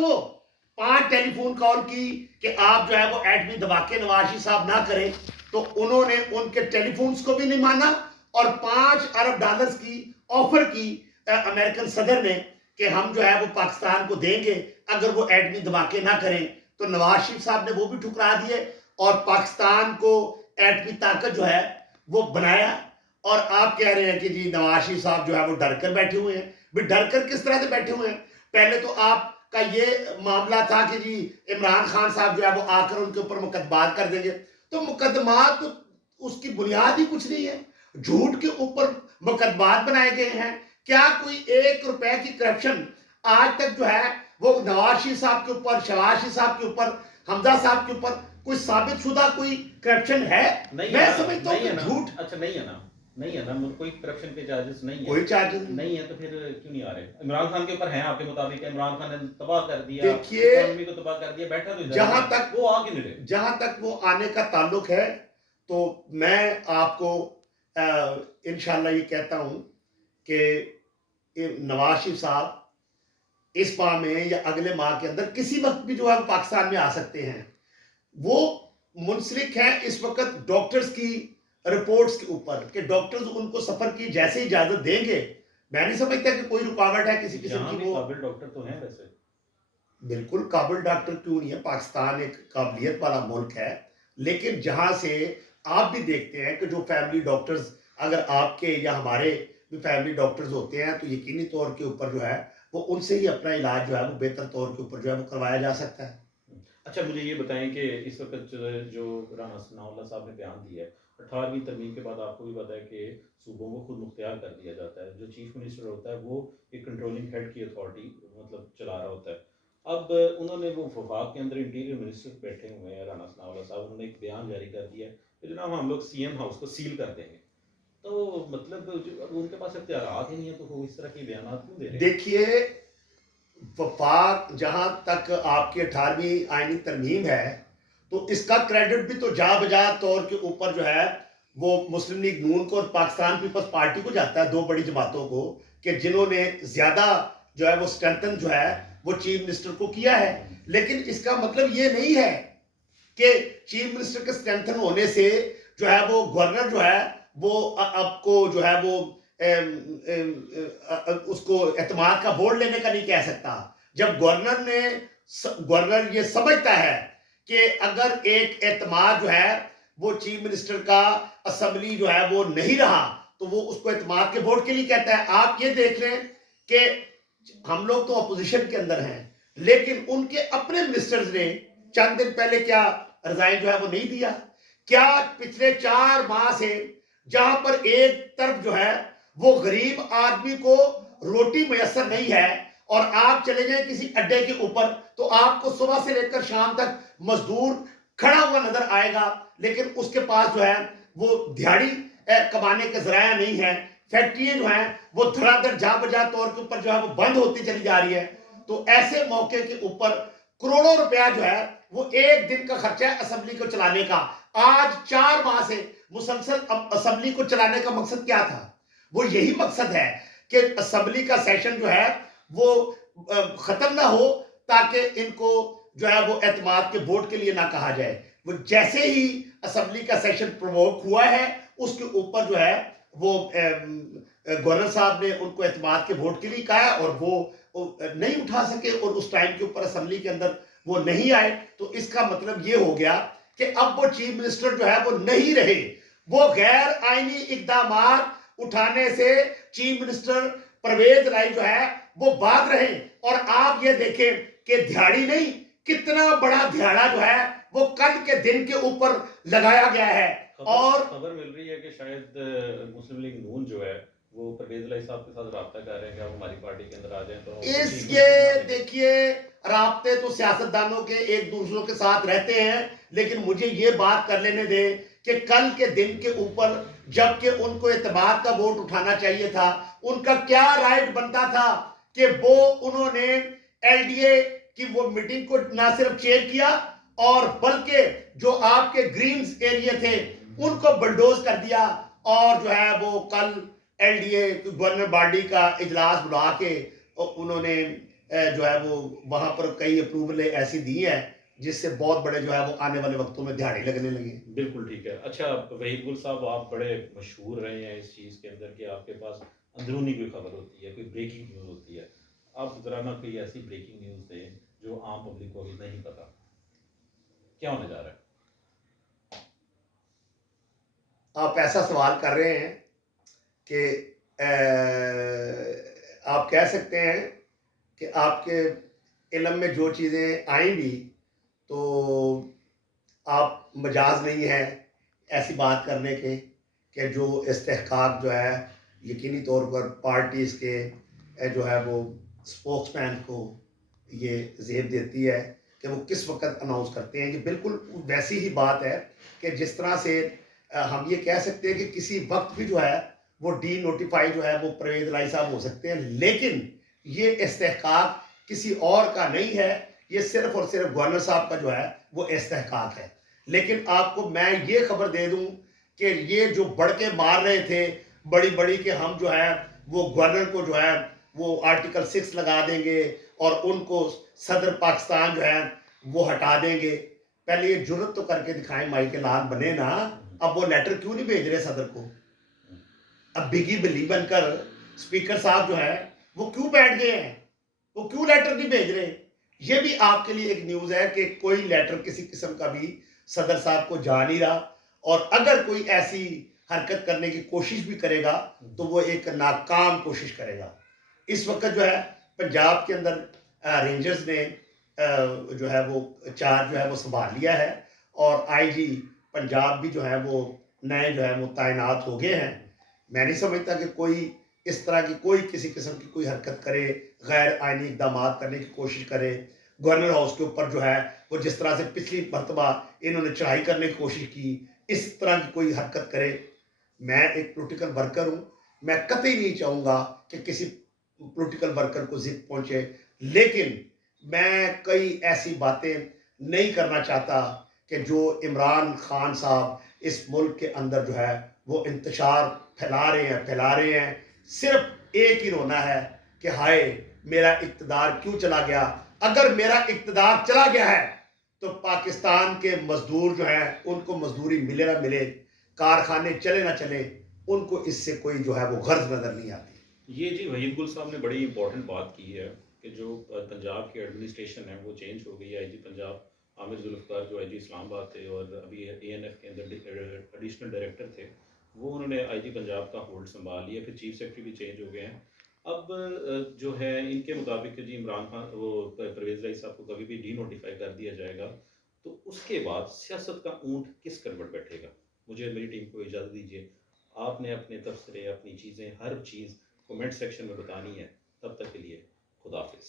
وہ 5 ٹیلی phone call کی کہ آپ جو ہے وہ ایٹمی دھماکے نواز شریف صاحب نہ کریں، تو انہوں نے ان کے ٹیلی فونز کو بھی نہیں مانا، اور $5 ارب کی آفر کی امریکن صدر نے کہ ہم جو ہے وہ پاکستان کو دیں گے اگر وہ ایٹمی دھماکے نہ کریں، تو نواز شریف صاحب نے وہ بھی ٹھکرا دیے اور پاکستان کو ایٹمی طاقت جو ہے وہ بنایا۔ اور آپ کہہ رہے ہیں کہ جی نواز شریف صاحب جو ہے وہ ڈر کر بیٹھے ہوئے ہیں، بھی ڈر کر کس طرح سے بیٹھے ہوئے ہیں؟ پہلے تو آپ کا یہ معاملہ تھا کہ جی عمران خان صاحب جو ہے وہ آ کر ان کے اوپر مقدمات کر دیں گے، تو مقدمات تو اس کی بنیاد ہی کچھ نہیں ہے، جھوٹ کے اوپر مقدمات بنائے گئے ہیں۔ کیا کوئی 1 روپے کی کرپشن آج تک جو ہے وہ نواز شریف صاحب کے اوپر، شہباز شریف صاحب کے اوپر، حمزہ صاحب کے اوپر کوئی ثابت شدہ کوئی کرپشن ہے؟ میں سمجھتا ہوں کہ جھوٹ۔ اچھا نہیں ہے نا کوئی کرپشن کے چارجز نہیں ہے، کوئی چارجز نہیں ہے، تو پھر کیوں نہیں آ رہے؟ عمران خان کے اوپر ہیں آپ کے مطابق، عمران خان نے تباہ کر دیا، دیکھیے اکانومی کو تباہ کر دیا، بیٹھا تو جہاں تک وہ آ کے نہیں رہے۔ جہاں تک وہ آنے کا تعلق ہے، تو میں آپ کو انشاءاللہ یہ کہتا ہوں کہ نواز شریف صاحب اس ماہ میں یا اگلے ماہ کے اندر کسی وقت بھی جو ہے پاکستان میں آ سکتے ہیں۔ وہ منسلک ہے اس وقت ڈاکٹرز کی رپورٹس کے اوپر کہ ڈاکٹرز ان کو سفر کی جیسے اجازت دیں گے، میں نہیں سمجھتا کہ کوئی رکاوٹ ہے کسی قسم کی۔ وہ قابل ڈاکٹر تو ہیں ویسے، بالکل قابل ڈاکٹر کیوں نہیں ہے، پاکستان ایک قابلیت والا ملک ہے، لیکن جہاں سے آپ بھی دیکھتے ہیں کہ جو فیملی ڈاکٹرز اگر آپ کے یا ہمارے بھی فیملی ڈاکٹرز ہوتے ہیں تو یقینی طور کے اوپر جو ہے وہ ان سے ہی اپنا علاج جو ہے وہ بہتر طور کے اوپر جو ہے وہ کروایا جا سکتا ہے۔ اچھا مجھے یہ بتائیں کہ اس وقت جو رانا ثناء اللہ صاحب نے بیان دیا ہے، 18ویں ترمیم کے بعد آپ کو بھی پتا ہے کہ صوبوں کو خود مختار کر دیا جاتا ہے، جو چیف منسٹر ہوتا ہے وہ ایک کنٹرولنگ ہیڈ کی اتھارٹی مطلب چلا رہا ہوتا ہے۔ اب انہوں نے وہ وفاق کے اندر انٹیریئر منسٹر بیٹھے ہوئے ہیں رانا ثناء اللہ صاحب، انہوں نے ایک بیان جاری کر دیا ہے کہ جناب ہم لوگ سی ایم ہاؤس کو سیل کر دیں گے، تو مطلب ان کے پاس اختیارات ہی نہیں ہے تو وہ اس طرح کے بیانات کیوں دے رہے ہیں؟ دیکھیے وفاق جہاں تک آپ کی 18ویں آئینی ترمیم ہے تو اس کا کریڈٹ بھی تو جا بجا طور کے اوپر جو ہے وہ مسلم لیگ نون کو اور پاکستان پیپلز پارٹی کو جاتا ہے، دو بڑی جماعتوں کو، کہ جنہوں نے زیادہ جو ہے وہ سٹرینتھن جو ہے وہ چیف منسٹر کو کیا ہے۔ لیکن اس کا مطلب یہ نہیں ہے کہ چیف منسٹر کے سٹرینتھن ہونے سے جو ہے وہ گورنر جو ہے وہ اب کو جو ہے وہ اس کو اعتماد کا ووٹ لینے کا نہیں کہہ سکتا۔ جب گورنر یہ سمجھتا ہے کہ اگر ایک اعتماد جو ہے وہ چیف منسٹر کا اسمبلی جو ہے وہ نہیں رہا تو وہ اس کو اعتماد کے ووٹ کے لیے کہتا ہے۔ آپ یہ دیکھ لیں کہ ہم لوگ تو اپوزیشن کے اندر ہیں لیکن ان کے اپنے منسٹرز نے چند دن پہلے کیا رضائن جو ہے وہ نہیں دیا؟ کیا پچھلے 4 ماہ سے جہاں پر ایک طرف جو ہے وہ غریب آدمی کو روٹی میسر نہیں ہے اور آپ چلے جائیں کسی اڈے کے اوپر تو آپ کو صبح سے لے کر شام تک مزدور کھڑا ہوا نظر آئے گا، لیکن اس کے پاس جو ہے وہ دیہڑی کمانے کے ذرائع نہیں ہے، فیکٹریاں جو ہیں وہ دھڑا دھڑ جا بجا طور کے اوپر جو ہے وہ بند ہوتی چلی جا رہی ہے۔ تو ایسے موقع کے اوپر کروڑوں روپیہ جو ہے وہ ایک دن کا خرچہ ہے اسمبلی کو چلانے کا۔ آج 4 ماہ سے مسلسل اسمبلی کو چلانے کا مقصد کیا تھا؟ وہ یہی مقصد ہے کہ اسمبلی کا سیشن جو ہے وہ ختم نہ ہو تاکہ ان کو جو ہے وہ اعتماد کے ووٹ کے لیے نہ کہا جائے۔ وہ جیسے ہی اسمبلی کا سیشن پرووک ہوا ہے اس کے اوپر جو ہے وہ گورنر صاحب نے ان کو اعتماد کے ووٹ کے لیے کہا ہے اور وہ نہیں اٹھا سکے اور اس ٹائم کے اوپر اسمبلی کے اندر وہ نہیں آئے، تو اس کا مطلب یہ ہو گیا کہ اب وہ چیف منسٹر جو ہے وہ نہیں رہے۔ وہ غیر آئینی اقدامات اٹھانے سے چیف منسٹر پرویز رائی جو ہے وہ بھاگ رہے، اور آپ یہ دیکھیں کہ دھیاڑی نہیں کتنا بڑا دھیاڑا جو ہے وہ کل کے دن کے اوپر لگایا گیا ہے۔ اور خبر مل رہی ہے کہ شاید مسلم لیگ نون جو ہے وہ پرویز رائی صاحب کے ساتھ رابطہ کر رہے ہیں کہ آپ ہماری پارٹی کے اندر آ جائیں تو یہ دیکھیے رابطے تو سیاستدانوں کے ایک دوسروں کے ساتھ رہتے ہیں، لیکن مجھے یہ بات کر لینے دیں کہ کل کے دن کے اوپر جبکہ ان کو اعتماد کا ووٹ اٹھانا چاہیے تھا، ان کا کیا رائٹ بنتا تھا کہ وہ انہوں نے ایل ڈی اے کی وہ میٹنگ کو نہ صرف چیئر کیا اور بلکہ جو آپ کے گرینز ایریے تھے ان کو بلڈوز کر دیا، اور جو ہے وہ کل L D A governor body کا اجلاس بلا کے انہوں نے جو ہے وہ وہاں پر کئی اپروولیں ایسی دی ہیں جس سے بہت بڑے جو ہے وہ آنے والے وقتوں میں دہاڑے لگنے لگے ہیں۔ بالکل ٹھیک ہے۔ اچھا وحید گل صاحب، آپ بڑے مشہور رہے ہیں اس چیز کے اندر کہ آپ کے پاس اندرونی کوئی خبر ہوتی ہے، کوئی بریکنگ نیوز ہوتی ہے، آپ ذرا نا کوئی ایسی بریکنگ نیوز دیں جو عام پبلک کو ابھی نہیں پتا، کیا ہونے جا رہا ہے؟ آپ ایسا سوال کر رہے ہیں کہ آپ کہہ سکتے ہیں کہ آپ کے علم میں جو چیزیں آئیں بھی تو آپ مجاز نہیں ہیں ایسی بات کرنے کے کہ جو استحقاق جو ہے یقینی طور پر پارٹیز کے جو ہے وہ اسپوکس مین کو یہ زیب دیتی ہے کہ وہ کس وقت اناؤنس کرتے ہیں۔ یہ بالکل ویسی ہی بات ہے کہ جس طرح سے ہم یہ کہہ سکتے ہیں کہ کسی وقت بھی جو ہے وہ ڈی نوٹیفائی جو ہے وہ پرویز الہی صاحب ہو سکتے ہیں، لیکن یہ استحقاق کسی اور کا نہیں ہے، یہ صرف اور صرف گورنر صاحب کا جو ہے وہ استحقاق ہے۔ لیکن آپ کو میں یہ خبر دے دوں کہ یہ جو بڑھ کے مار رہے تھے بڑی بڑی کہ ہم جو ہے وہ گورنر کو جو ہے وہ آرٹیکل 6 لگا دیں گے اور ان کو صدر پاکستان جو ہے وہ ہٹا دیں گے، پہلے یہ جرت تو کر کے دکھائیں، مائی کے لال بنے نا۔ اب وہ لیٹر کیوں نہیں بھیج رہے صدر کو؟ اب بگی بلی بن کر اسپیکر صاحب جو ہے وہ کیوں بیٹھ گئے ہیں؟ وہ کیوں لیٹر نہیں بھیج رہے؟ یہ بھی آپ کے لیے ایک نیوز ہے کہ کوئی لیٹر کسی قسم کا بھی صدر صاحب کو جا نہیں رہا، اور اگر کوئی ایسی حرکت کرنے کی کوشش بھی کرے گا تو وہ ایک ناکام کوشش کرے گا۔ اس وقت جو ہے پنجاب کے اندر رینجرز نے جو ہے وہ چارج جو ہے وہ سنبھال لیا ہے، اور آئی جی پنجاب بھی جو ہے وہ نئے جو ہے وہ تعینات ہو گئے ہیں۔ میں نہیں سمجھتا کہ کوئی اس طرح کی کوئی کسی قسم کی کوئی حرکت کرے، غیر آئینی اقدامات کرنے کی کوشش کرے۔ گورنر ہاؤس کے اوپر جو ہے وہ جس طرح سے پچھلی مرتبہ انہوں نے چڑھائی کرنے کی کوشش کی، اس طرح کی کوئی حرکت کرے۔ میں ایک پولیٹیکل ورکر ہوں، میں قطعی نہیں چاہوں گا کہ کسی پولیٹیکل ورکر کو ضد پہنچے، لیکن میں کئی ایسی باتیں نہیں کرنا چاہتا کہ جو عمران خان صاحب اس ملک کے اندر جو ہے وہ انتشار پھیلا رہے ہیں۔ صرف ایک ہی رونا ہے کہ ہائے میرا اقتدار کیوں چلا گیا۔ اگر میرا اقتدار چلا گیا ہے تو پاکستان کے مزدور جو ہیں ان کو مزدوری ملے نہ ملے، کارخانے چلے نہ چلے، ان کو اس سے کوئی جو ہے وہ غرض نظر نہیں آتی۔ یہ جی وحید گل صاحب نے بڑی امپورٹنٹ بات کی ہے کہ جو پنجاب کی ایڈمنسٹریشن ہے وہ چینج ہو گئی ہے۔ آئی جی پنجاب عامر ذوالفقار جو آئی جی اسلام آباد تھے اور ابھی اے این ایف کے اندر ایڈیشنل ڈائریکٹر تھے، وہ انہوں نے آئی جی پنجاب کا ہولڈ سنبھال لیا، پھر چیف سیکرٹری بھی چینج ہو گئے ہیں۔ اب جو ہے ان کے مطابق کہ جی عمران خان وہ پرویز الہی صاحب کو کبھی بھی ڈی نوٹیفائی کر دیا جائے گا تو اس کے بعد سیاست کا اونٹ کس کروٹ بیٹھے گا؟ مجھے میری ٹیم کو اجازت دیجیے، آپ نے اپنے تبصرے، اپنی چیزیں، ہر چیز کومنٹ سیکشن میں بتانی ہے۔ تب تک کے لیے خدا حافظ۔